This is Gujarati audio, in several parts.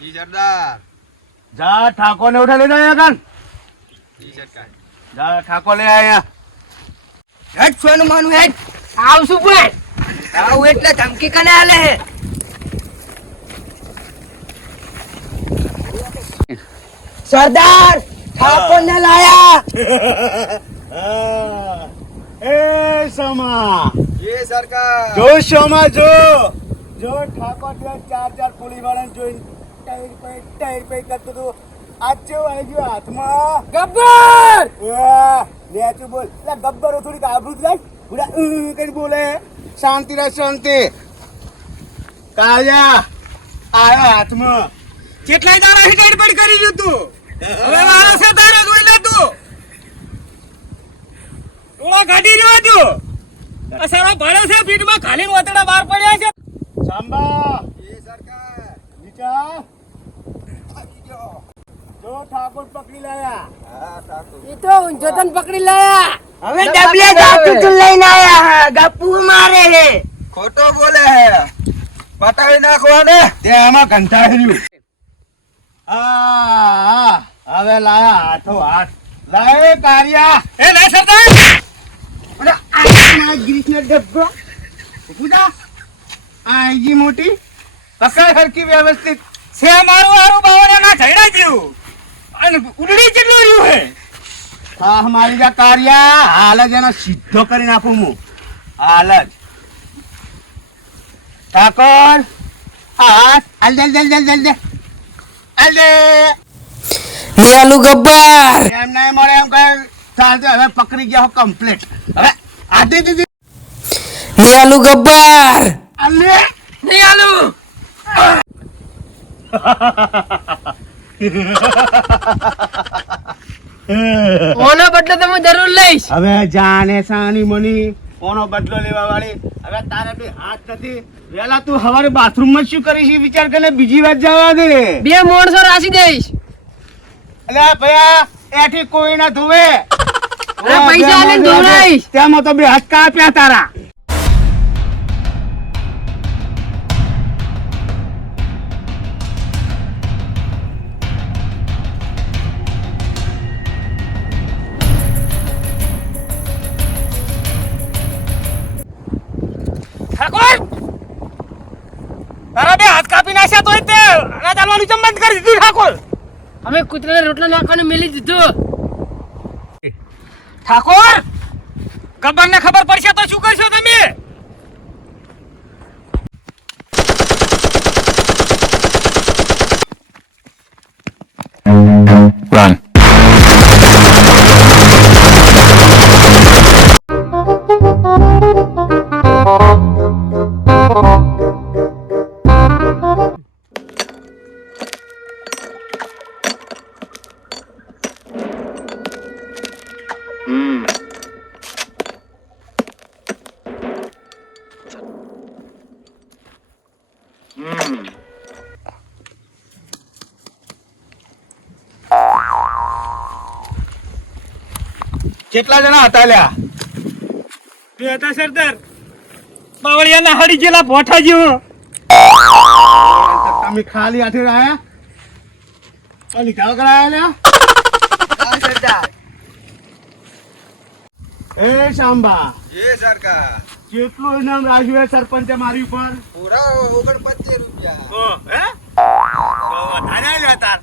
જી સરદાર. જા ઠાકોર ને ઉઠા લઈને આયા કાન જી સરકાર. જા ઠાકોર લે આયા હેડ સોનું માનું હેડ. આવશું પણ આવું એટલે ધમકી કને આલે હે? સરદાર ઠાકોર ને લાયા. એ સમા એ સરકાર. જો શોમાં જો. જો ઠાકોર જો ચાર ચાર પોલી વાળાને જોઈને ટાઈર પે ટાઈર પે કરતો તો આચો આવી ગયો હાથમાં. ગબ્બર! લે લેચું બોલ. લે ગબ્બર થોડીક આબરૂ જ રાખ પૂરા ઉ કરી બોલે. શાંતિ રાખ શાંતિ. કાયા આયો હાથમાં. કેટલાય દાડા થી ટાઈટ પડ કરી લીધું તું? હવે મારો છે તારે જોઈ લે તું. ટોળો કાઢી રહ્યો તું. આ સારો ભાડો છે પીઠમાં ખાલી વતડા બહાર પડ્યા છે. સાંબા એ સરકાર નીચા. જો ઠાકોર પકડી લાયા. હા ઠાકોર એ તો ઊંઝો પકડી લાયા. હવે ડબલે જાતું તું લઈને આયા હે ગપ્પુ મારે હે. ખોટો બોલે હે. પટાવી નાખવાને. તે આમાં કંટાળ્યું. આ. હવે લાયા હાથો હાથ. લાય કારિયા. એ લાય સરદાર. અરે આ ગ્રીસનો ડબ્બો. પૂજા આઈજી મોટી. કસાય હરકી વ્યવસ્થિત. છે મારું હારું બાવળિયા ના ઝૈડા જેવું અને ઉડડી કેટલું રહ્યું હે. આ મારી જા કારિયા. હાલ જ એનો સીધો કરી નાખું હું. હાલ જ. ઠાકોર. આ હાથ. હાલ દે દે દે દે દે. હાલ દે. નિરાલુ ગબ્બર. એમ નહીં મળે એમ કહે ચાલતો હવે પકડી ગયા કમ્પ્લીટ હવે દીધી નિરાલુ ગબ્બર. અલે નહીં આલુ. ઓનો બદલો તમે જરૂર લઈશ. હવે જાને સાની મની ઓનો બદલો લેવા વાળી? હવે તારે બી હાથ નથી. વેલા તું હવારે બાથરૂમમાં શું કરીશ વિચાર કરીને બીજી વાત જવા દે. બે મોણસો રાખી દઈશ. અલે ભયા એથી કોઈ ના ધોવે. પૈસા ધોવડાવીશ. તેમાં તો બે હાથ કાપ્યા તારા. તારા બે હાથ કાપી નાખ્યા તો તે અનાજ આલવાનું ચમ બંધ કરી દીધું ઠાકોર. અમે કૂતરાને રોટલો નાખવાનું મેલી દીધું. ઠાકોર ગબ્બર ને ખબર પડશે તો શું કરશો તમે? કેટલા જણા હતા લ્યા? બે હતા સરદાર. બાવળિયાના હડી ગયેલા ભોઠા જેવો. તમે ખાલી હાથે આયા આ લીધા વગર આયા લ્યા હા સરદાર એ શાંબા એ સરકાર કેટલું ઇનામ રાખ્યું હે સરપંચે મારી ઉપર? પૂરા ઓગણપચીસ રૂપિયા. વધારે આલ્યા તાર.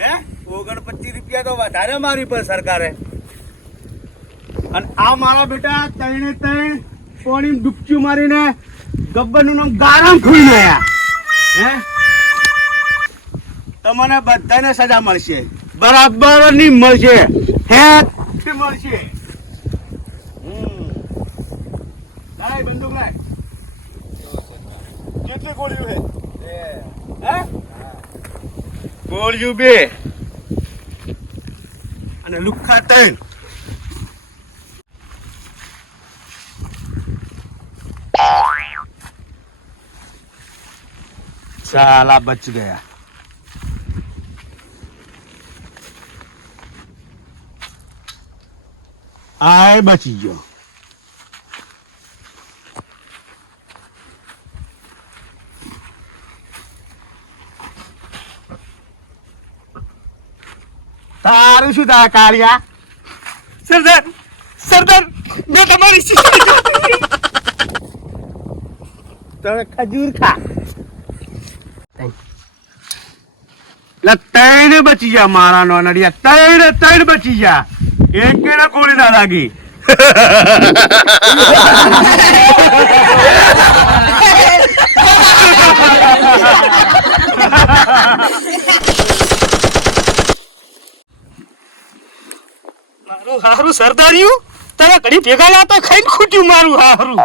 હે? ઓગણપચીસ રૂપિયા તો વધારે મારી પર સરકારે. અને આ મારા બેટા ત્રણે ત્રણ પોણી ડૂબચું મારીને ગબ્બરનું નામ ગારામ ખોઈને ગયા હે? તમને બધાને સજા મળશે. બરાબરની મળશે. હે મળશે. લાય બંદૂક લાય કેટલી ગોળીઓ હે હે? ગોળીઓ બે. અને લુખા ત્રણ. સાલા બચ ગયા. આય બચી ગયો. તારું શું થાય કાળિયા સરદાર સરદાર મેં તમારી તમે ખજૂર ખા એટલે ત્રણ બચી ગયા મારા નોનડિયા ત્રણ ત્રણ બચી ગયા એક કેના ગોળી ના લાગી મારું હારું સરદારિયું તારા ઘડી ભેગા લાતો ખાઈને ખૂટ્યું મારું હારું.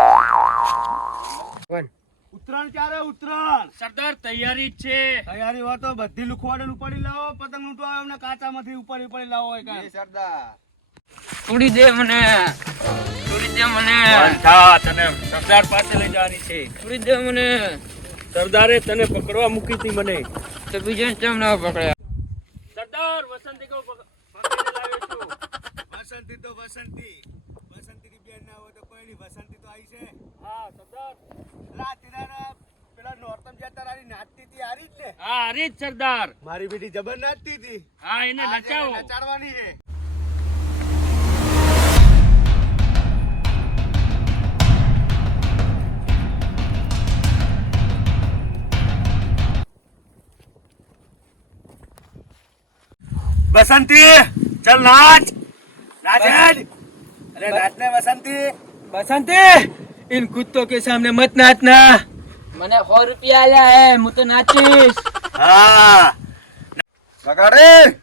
ઉત્તરાયણ ક્યારે? ઉત્તરાયણ. સરદાર તૈયારી જ છે. તૈયારી હોય તો બધી લુખવાડે ઉપાડી લાવો પતંગ લૂંટવા આવે એમને કાચામાંથી ઉપાડી ઉપાડી લાવો હોય કાંઈ. સરદાર. છોડી દે મને. છોડી દે મને. હા તને સરદાર પાસે લઈ જવાની છે. છોડી દે મને. સરદારે તને પકડવા મૂકી હતી મને. તો બીજે કેમ ના પકડ્યા સરદાર વસંતી કો પકડીને લાવ્યો છું વસંતી તો વસંતી વસંતી ની બેન ના હોય તો કોઈ વસંતી તો આવી છે હા સરદાર લા તેરા પેલા નોરતમ જતા રાની નાચતી હતી આ હરીશ સરદાર. મારી બેટી જબર નાચતી હતી. હા એને નચાવો. નચાડવાની છે. બસંતી ચલ નાચ. નાચેજ અરે નાચને બસંતી. બસંતી ઇન કુત્તો કે સામે મત નાચના. મને 100 રૂપિયા આલ્યા હું તો નાચીશ. હા. વગાડે